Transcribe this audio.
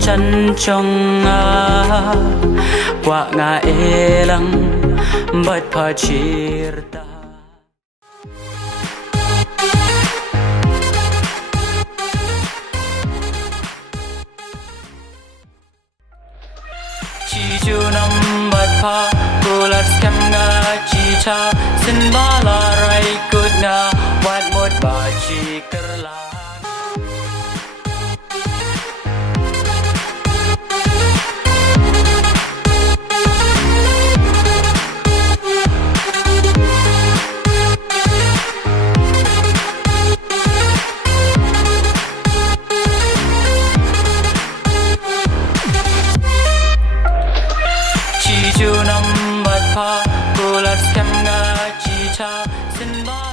chân trong qua nga elang bat pa chirta Chi Junom bat pa kulat skam nga chi cha sin ba la rai kut na wat mot ba chi kerla Chi Junom bat pa kulat skam nga chi cha sin ba